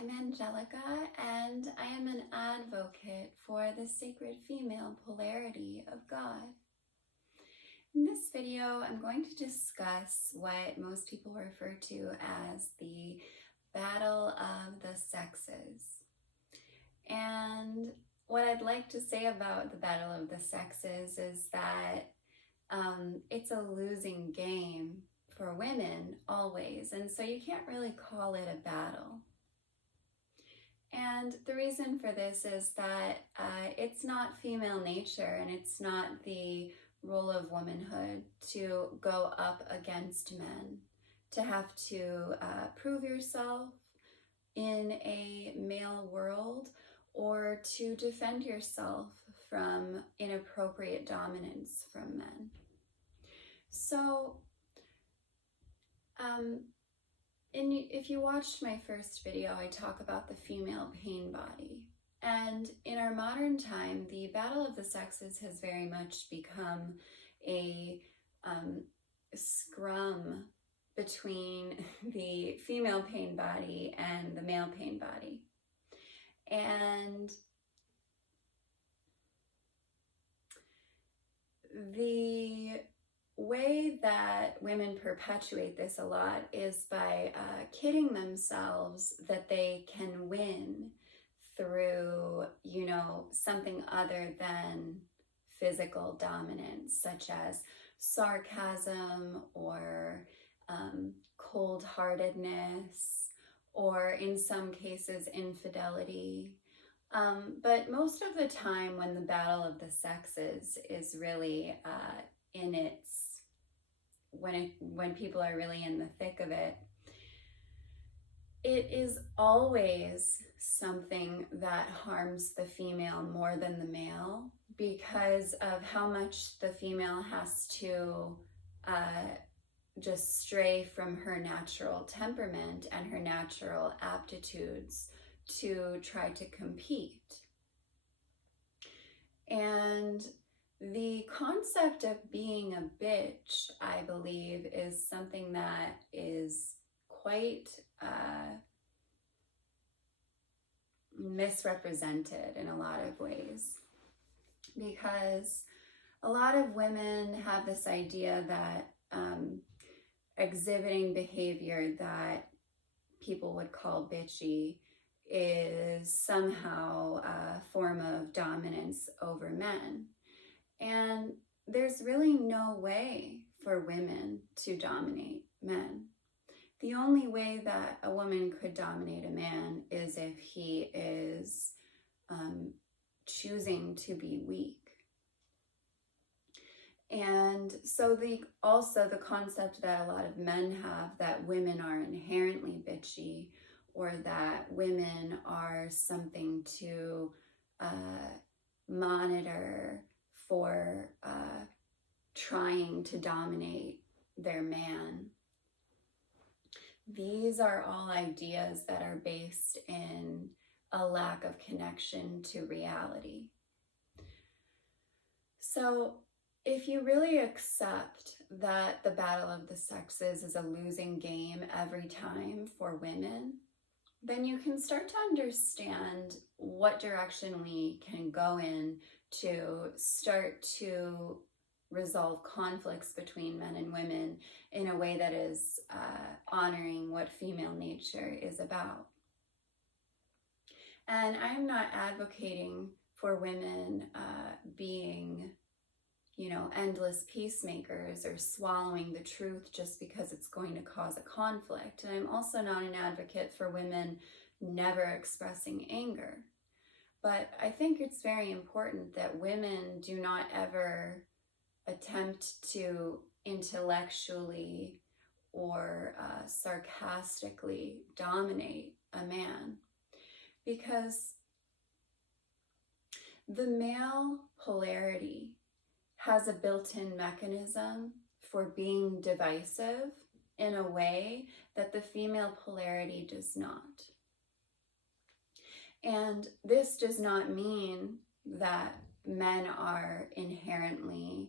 I'm Angelica, and I am an advocate for the sacred female polarity of God. In this video, I'm going to discuss what most people refer to as the battle of the sexes. And what I'd like to say about the battle of the sexes is that it's a losing game for women always, and so you can't really call it a battle. And the reason for this is that it's not female nature and it's not the role of womanhood to go up against men, to have to prove yourself in a male world or to defend yourself from inappropriate dominance from men. So, if you watched my first video, I talk about the female pain body. And in our modern time, the battle of the sexes has very much become a scrum between the female pain body and the male pain body. And the way that women perpetuate this a lot is by kidding themselves that they can win through, something other than physical dominance, such as sarcasm or cold-heartedness, or in some cases infidelity. But most of the time when the battle of the sexes is really in its when people are really in the thick of it, it is always something that harms the female more than the male because of how much the female has to just stray from her natural temperament and her natural aptitudes to try to compete. And the concept of being a bitch, I believe, is something that is quite misrepresented in a lot of ways, because a lot of women have this idea that exhibiting behavior that people would call bitchy is somehow a form of dominance over men. And there's really no way for women to dominate men. The only way that a woman could dominate a man is if he is choosing to be weak. And so also the concept that a lot of men have that women are inherently bitchy, or that women are something to monitor for trying to dominate their man. These are all ideas that are based in a lack of connection to reality. So if you really accept that the battle of the sexes is a losing game every time for women, then you can start to understand what direction we can go in to start to resolve conflicts between men and women in a way that is honoring what female nature is about. And I'm not advocating for women being, endless peacemakers or swallowing the truth just because it's going to cause a conflict. And I'm also not an advocate for women never expressing anger. But I think it's very important that women do not ever attempt to intellectually or sarcastically dominate a man, because the male polarity has a built-in mechanism for being divisive in a way that the female polarity does not. And this does not mean that men are inherently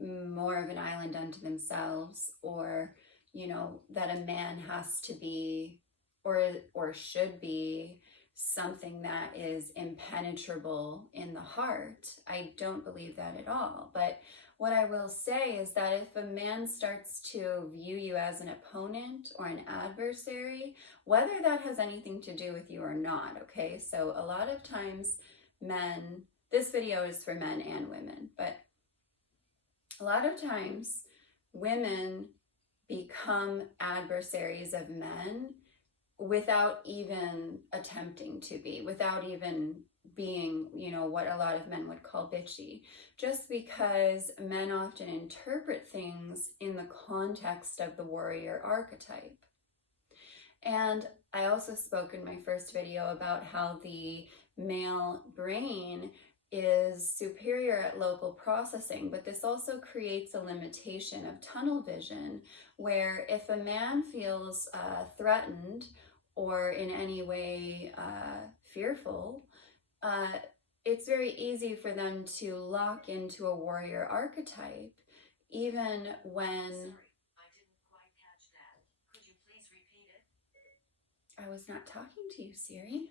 more of an island unto themselves, or, that a man has to be or should be something that is impenetrable in the heart. I don't believe that at all. But what I will say is that if a man starts to view you as an opponent or an adversary, whether that has anything to do with you or not, okay? So a lot of times men, this video is for men and women, but a lot of times women become adversaries of men without even attempting to be, without even being, what a lot of men would call bitchy, just because men often interpret things in the context of the warrior archetype. And I also spoke in my first video about how the male brain is superior at local processing, but this also creates a limitation of tunnel vision, where if a man feels threatened or in any way fearful, it's very easy for them to lock into a warrior archetype, even when... Sorry, I didn't quite catch that. Could you please repeat it? I was not talking to you, Siri.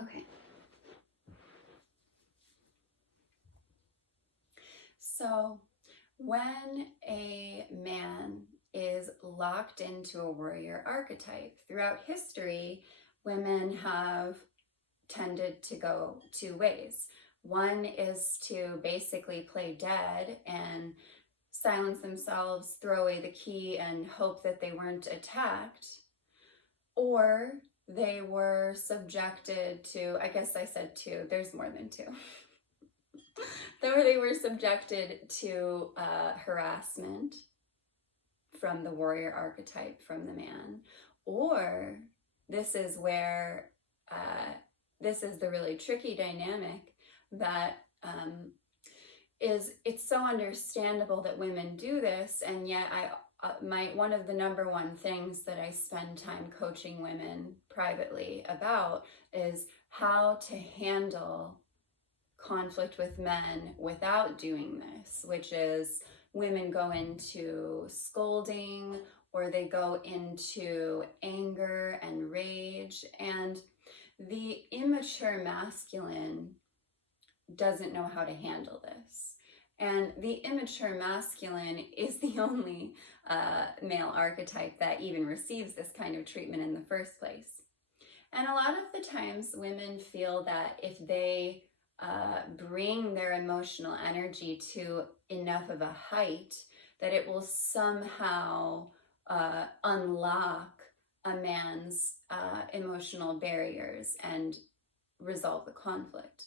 Okay. So when a man is locked into a warrior archetype, throughout history, women have tended to go two ways. One is to basically play dead and silence themselves, throw away the key, and hope that they weren't attacked. Or they were subjected to, I guess I said two, there's more than two. They were subjected to harassment from the warrior archetype, from the man. Or this is where, this is the really tricky dynamic that it's so understandable that women do this, and yet one of the number one things that I spend time coaching women privately about is how to handle conflict with men without doing this, which is women go into scolding, or they go into anger and rage, and the immature masculine doesn't know how to handle this. And the immature masculine is the only male archetype that even receives this kind of treatment in the first place. And a lot of the times women feel that if they bring their emotional energy to enough of a height, that it will somehow unlock a man's emotional barriers and resolve the conflict.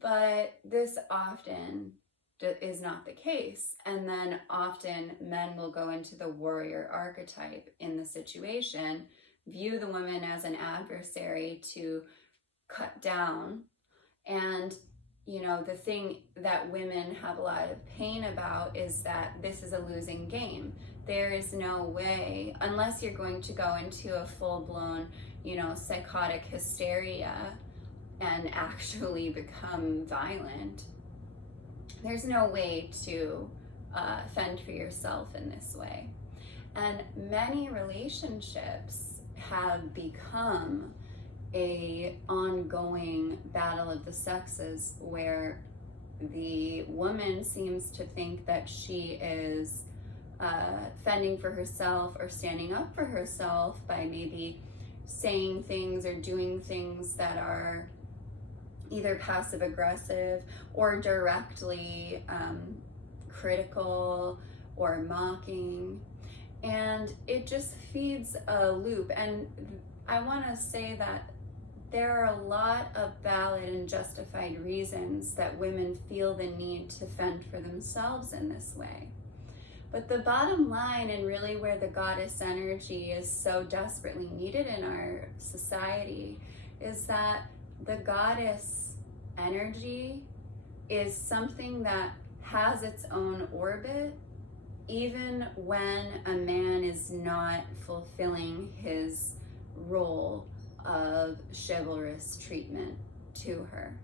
But this often is not the case. And then often men will go into the warrior archetype in the situation, view the woman as an adversary to cut down. And, the thing that women have a lot of pain about is that this is a losing game. There is no way, unless you're going to go into a full-blown, psychotic hysteria and actually become violent, there's no way to fend for yourself in this way. And many relationships have become a ongoing battle of the sexes, where the woman seems to think that she is fending for herself or standing up for herself by maybe saying things or doing things that are either passive aggressive or directly critical or mocking, and it just feeds a loop. And I want to say that there are a lot of valid and justified reasons that women feel the need to fend for themselves in this way. But the bottom line, and really where the goddess energy is so desperately needed in our society, is that the goddess energy is something that has its own orbit, even when a man is not fulfilling his role of chivalrous treatment to her.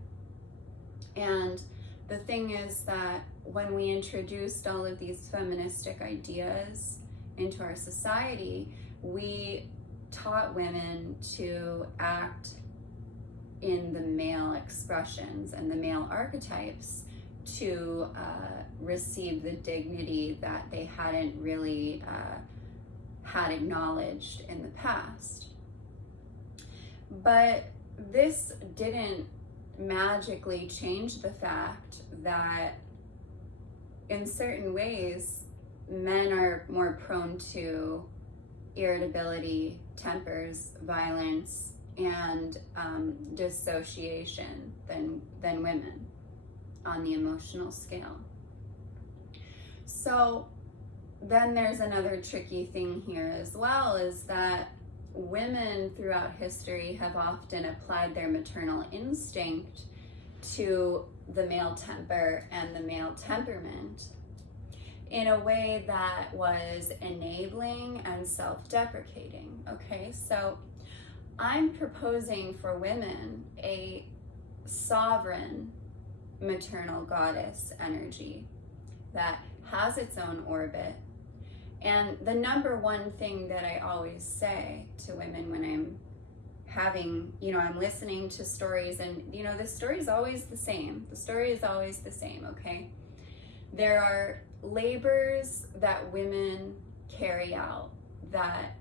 And the thing is that when we introduced all of these feministic ideas into our society, we taught women to act in the male expressions and the male archetypes to receive the dignity that they hadn't really had acknowledged in the past. But this didn't magically change the fact that in certain ways men are more prone to irritability, tempers, violence, and dissociation than women on the emotional scale. So then there's another tricky thing here as well, is that women throughout history have often applied their maternal instinct to the male temper and the male temperament in a way that was enabling and self-deprecating. Okay, so I'm proposing for women a sovereign maternal goddess energy that has its own orbit. And the number one thing that I always say to women when I'm having, I'm listening to stories, and, the story is always the same. The story is always the same, okay? There are labors that women carry out that,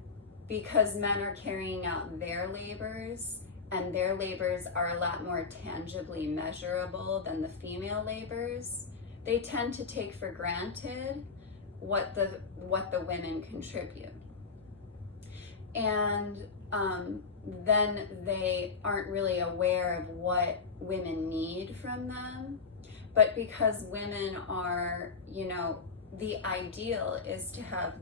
because men are carrying out their labors, and their labors are a lot more tangibly measurable than the female labors, they tend to take for granted what the women contribute. And then they aren't really aware of what women need from them. But because women are, the ideal is to have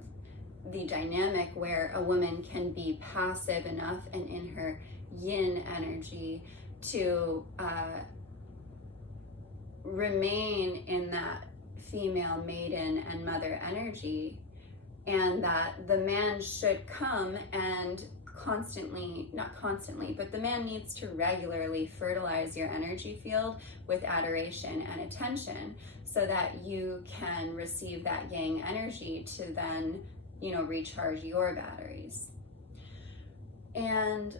the dynamic where a woman can be passive enough and in her yin energy to remain in that female maiden and mother energy, and that the man should come and not constantly, but the man needs to regularly fertilize your energy field with adoration and attention so that you can receive that yang energy to then, recharge your batteries. And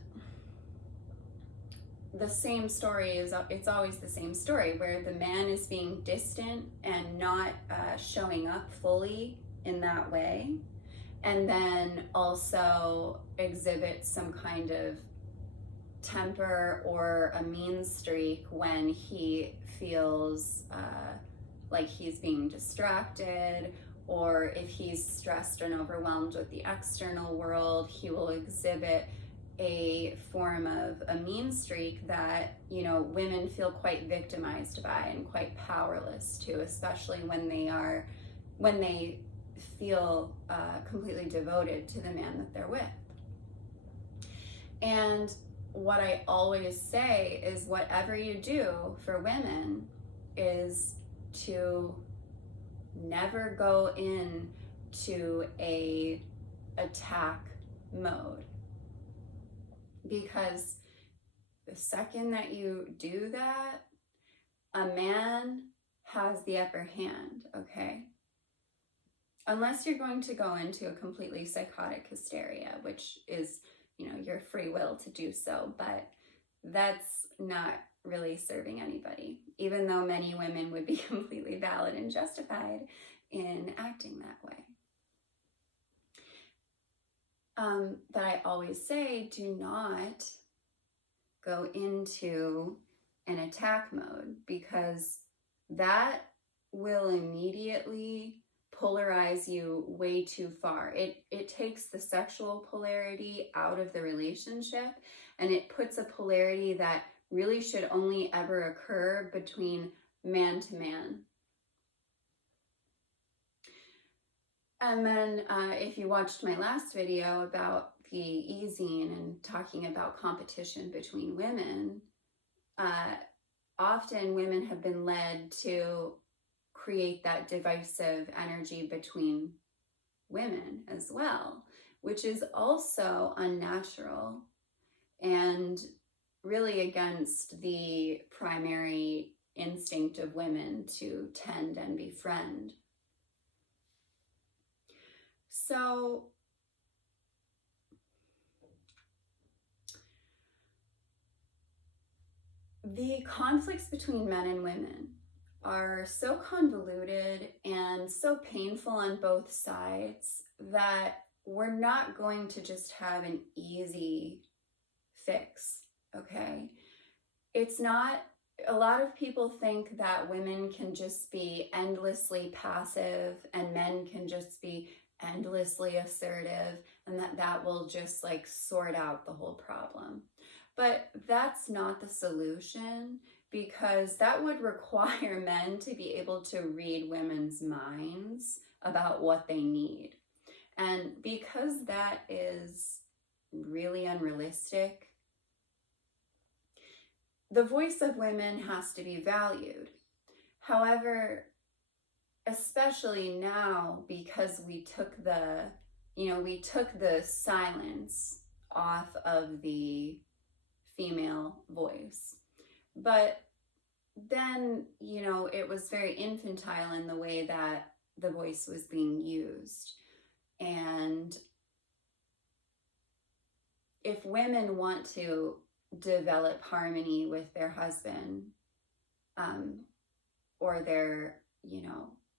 the same story it's always the same story, where the man is being distant and not showing up fully in that way, and then also exhibits some kind of temper or a mean streak when he feels like he's being distracted, or if he's stressed and overwhelmed with the external world, he will exhibit a form of a mean streak that, women feel quite victimized by and quite powerless to, especially when they feel completely devoted to the man that they're with. And what I always say is, whatever you do for women is to never go into a attack mode. Because the second that you do that, a man has the upper hand, okay? Unless you're going to go into a completely psychotic hysteria, which is, your free will to do so, but that's not really serving anybody, even though many women would be completely valid and justified in acting that way. But I always say, do not go into an attack mode, because that will immediately polarize you way too far. It takes the sexual polarity out of the relationship, and it puts a polarity that really should only ever occur between man to man. And then if you watched my last video about the easing and talking about competition between women, often women have been led to create that divisive energy between women as well, which is also unnatural and really against the primary instinct of women to tend and befriend. So the conflicts between men and women are so convoluted and so painful on both sides that we're not going to just have an easy fix, okay? It's not, a lot of people think that women can just be endlessly passive and men can just be endlessly assertive, and that will just like sort out the whole problem. But that's not the solution, because that would require men to be able to read women's minds about what they need. And because that is really unrealistic, the voice of women has to be valued. However, especially now, because we took the silence off of the female voice. But then, it was very infantile in the way that the voice was being used. And if women want to develop harmony with their husband, or their,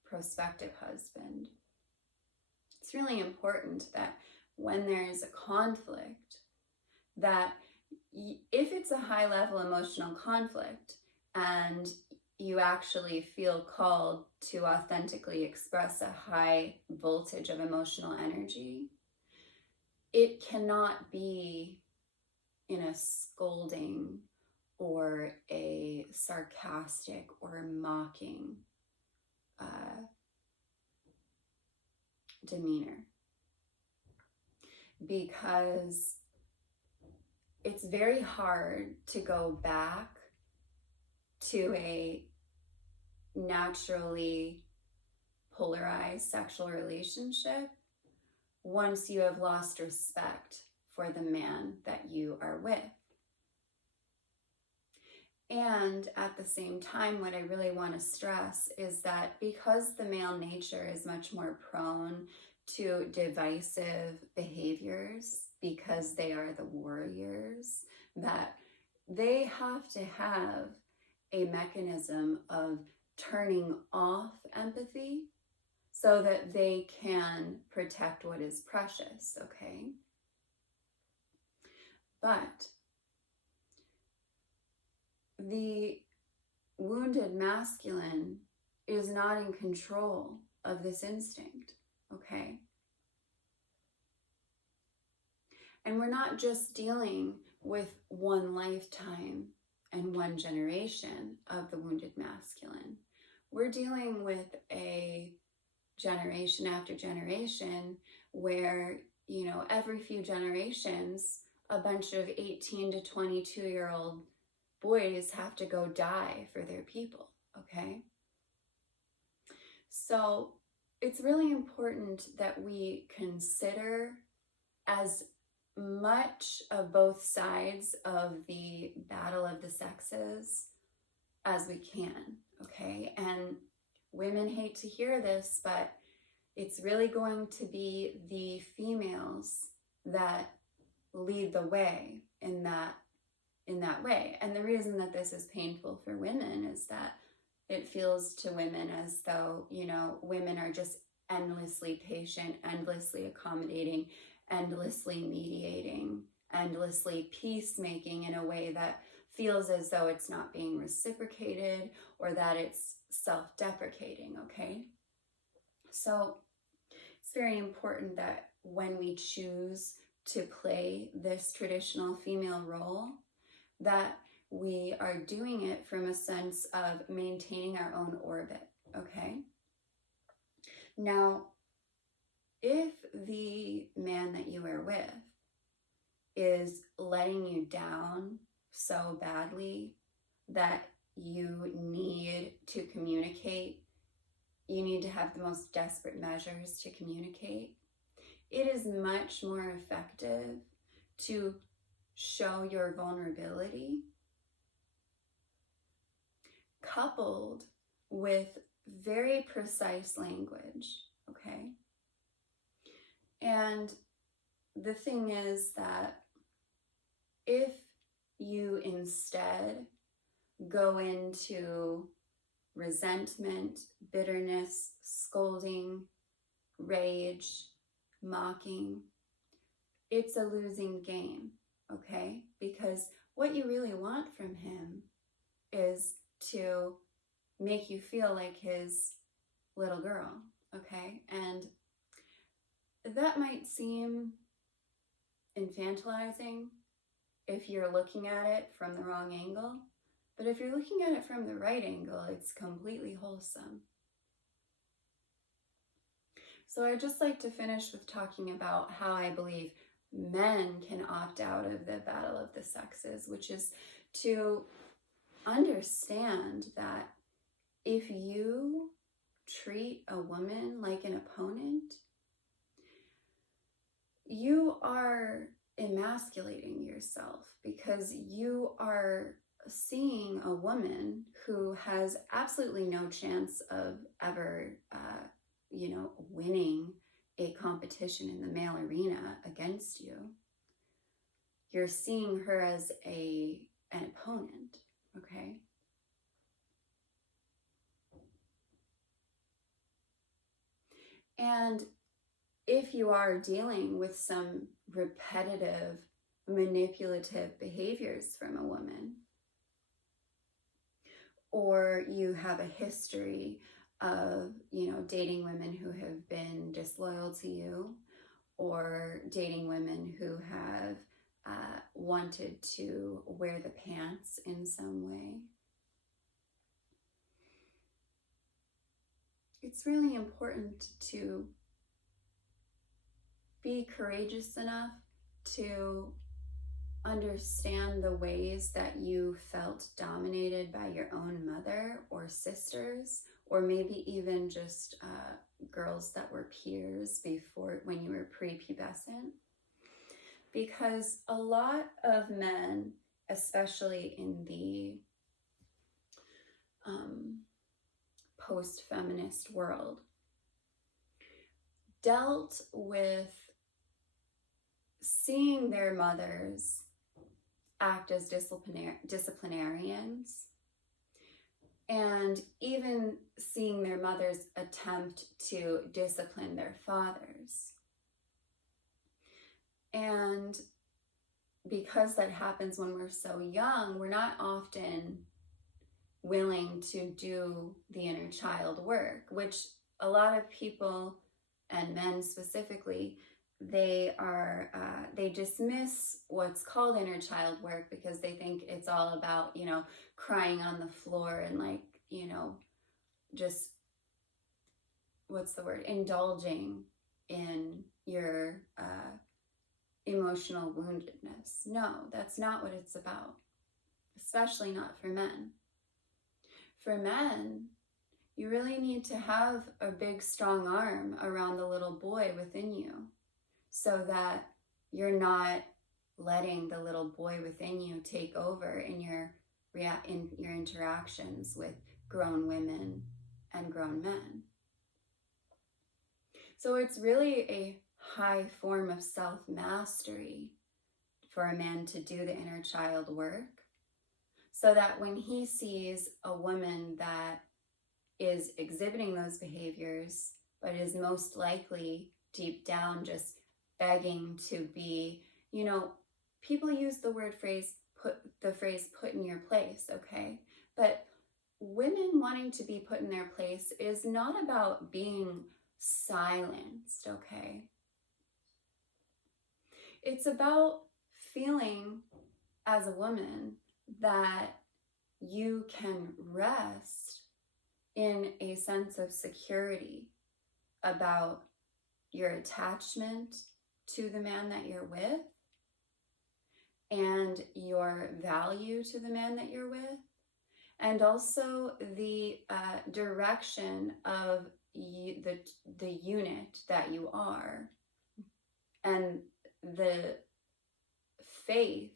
prospective husband, it's really important that when there's a conflict, that if it's a high level emotional conflict and you actually feel called to authentically express a high voltage of emotional energy, it cannot be in a scolding or a sarcastic or mocking demeanor, because it's very hard to go back to a naturally polarized sexual relationship once you have lost respect for the man that you are with. And at the same time, what I really want to stress is that because the male nature is much more prone to divisive behaviors, because they are the warriors, that they have to have a mechanism of turning off empathy so that they can protect what is precious, okay? But the wounded masculine is not in control of this instinct, okay? And we're not just dealing with one lifetime and one generation of the wounded masculine. We're dealing with a generation after generation where, every few generations, a bunch of 18 to 22-year-old boys have to go die for their people, okay? So it's really important that we consider as much of both sides of the battle of the sexes as we can, okay? And women hate to hear this, but it's really going to be the females that lead the way in that way. And the reason that this is painful for women is that it feels to women as though, women are just endlessly patient, endlessly accommodating, endlessly mediating, endlessly peacemaking in a way that feels as though it's not being reciprocated or that it's self-deprecating, okay? So it's very important that when we choose to play this traditional female role, that we are doing it from a sense of maintaining our own orbit, okay? Now, if the man that you are with is letting you down so badly that you need to communicate, you need to have the most desperate measures to communicate, it is much more effective to show your vulnerability, coupled with very precise language, okay? And the thing is that if you instead go into resentment, bitterness, scolding, rage, mocking, it's a losing game, okay? Because what you really want from him is to make you feel like his little girl, okay? And that might seem infantilizing if you're looking at it from the wrong angle, but if you're looking at it from the right angle, it's completely wholesome. So I'd just like to finish with talking about how I believe men can opt out of the battle of the sexes, which is to understand that if you treat a woman like an opponent, you are emasculating yourself, because you are seeing a woman who has absolutely no chance of ever, winning a competition in the male arena against you. You're seeing her as an opponent, okay? And if you are dealing with some repetitive, manipulative behaviors from a woman, or you have a history of, dating women who have been disloyal to you, or dating women who have wanted to wear the pants in some way, it's really important to be courageous enough to understand the ways that you felt dominated by your own mother or sisters, or maybe even just girls that were peers before, when you were prepubescent. Because a lot of men, especially in the post-feminist world, dealt with seeing their mothers act as disciplinarians, and even seeing their mothers attempt to discipline their fathers. And because that happens when we're so young, we're not often willing to do the inner child work, which a lot of people, and men specifically, they dismiss what's called inner child work because they think it's all about, crying on the floor and just, indulging in your emotional woundedness. No, that's not what it's about, especially not for men. For men, you really need to have a big, strong arm around the little boy within you, so that you're not letting the little boy within you take over in your interactions with grown women and grown men. So it's really a high form of self-mastery for a man to do the inner child work, so that when he sees a woman that is exhibiting those behaviors, but is most likely deep down just begging to be, people use the phrase put in your place, okay? But women wanting to be put in their place is not about being silenced, okay? It's about feeling as a woman that you can rest in a sense of security about your attachment to the man that you're with, and your value to the man that you're with, and also the direction of the unit that you are, and the faith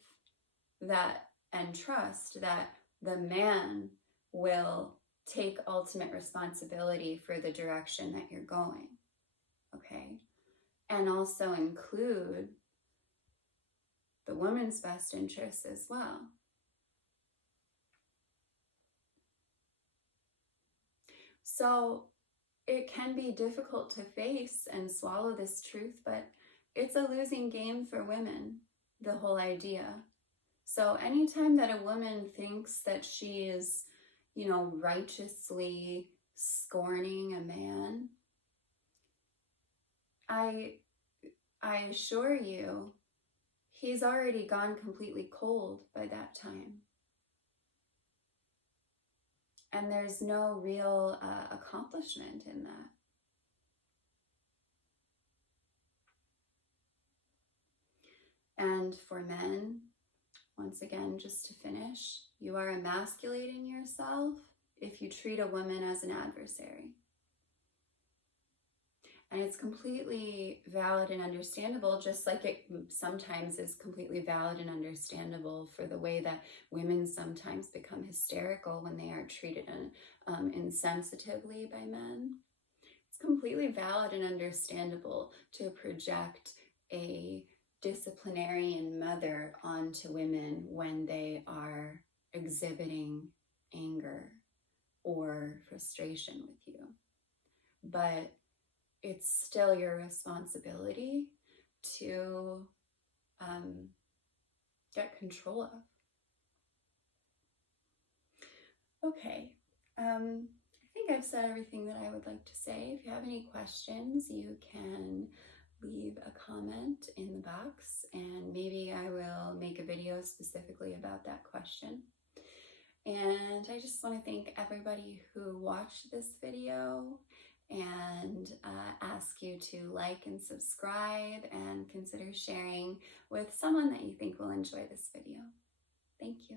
that and trust that the man will take ultimate responsibility for the direction that you're going, okay? And also include the woman's best interests as well. So it can be difficult to face and swallow this truth, but it's a losing game for women, the whole idea. So anytime that a woman thinks that she is, righteously scorning a man, I assure you, he's already gone completely cold by that time. And there's no real accomplishment in that. And for men, once again, just to finish, you are emasculating yourself if you treat a woman as an adversary. And it's completely valid and understandable, just like it sometimes is completely valid and understandable for the way that women sometimes become hysterical when they are treated insensitively by men. It's completely valid and understandable to project a disciplinarian mother onto women when they are exhibiting anger or frustration with you. But it's still your responsibility to get control of. Okay, I think I've said everything that I would like to say. If you have any questions, you can leave a comment in the box, and maybe I will make a video specifically about that question. And I just want to thank everybody who watched this video, and ask you to like and subscribe and consider sharing with someone that you think will enjoy this video. Thank you.